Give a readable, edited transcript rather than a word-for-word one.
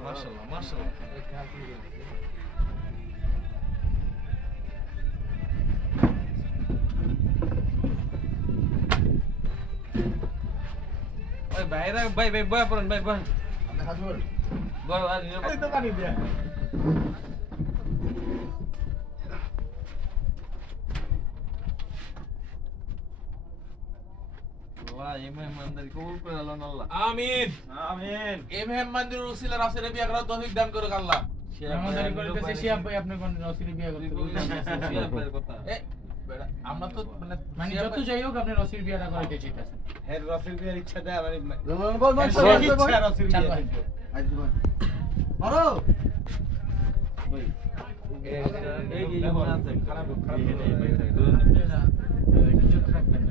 মাশাআল্লাহ মাশাআল্লাহ ওই ভাইরা ভাই বয় পড়েন ভাই বয় আপনি হাজুর বয় আর এই তো পানি দেয়া वाह ये मेहमानदारी कबूल করে আল্লাহ আল্লাহ আমিন আমিন এই মেহমানদের উসিলা রাসেলে বিয়া করার তৌফিক দান করুক আল্লাহ মেহমানদারি করতেছে শিহাব ভাই আপনি কোন রসিলি বিয়া করতে কথা আমরা তো মানে যত যাই হোক আপনি রসিল বিয়াটা করাইতে চাইতেছেন হ্যাঁ রসিল বিয়ার ইচ্ছা দেয় মানে বল ইচ্ছা রসিল চাল বিয়া ভাই আজ দিবা মারো এই কি মনে আছে খারাপ খারাপ কিছু রাখবেন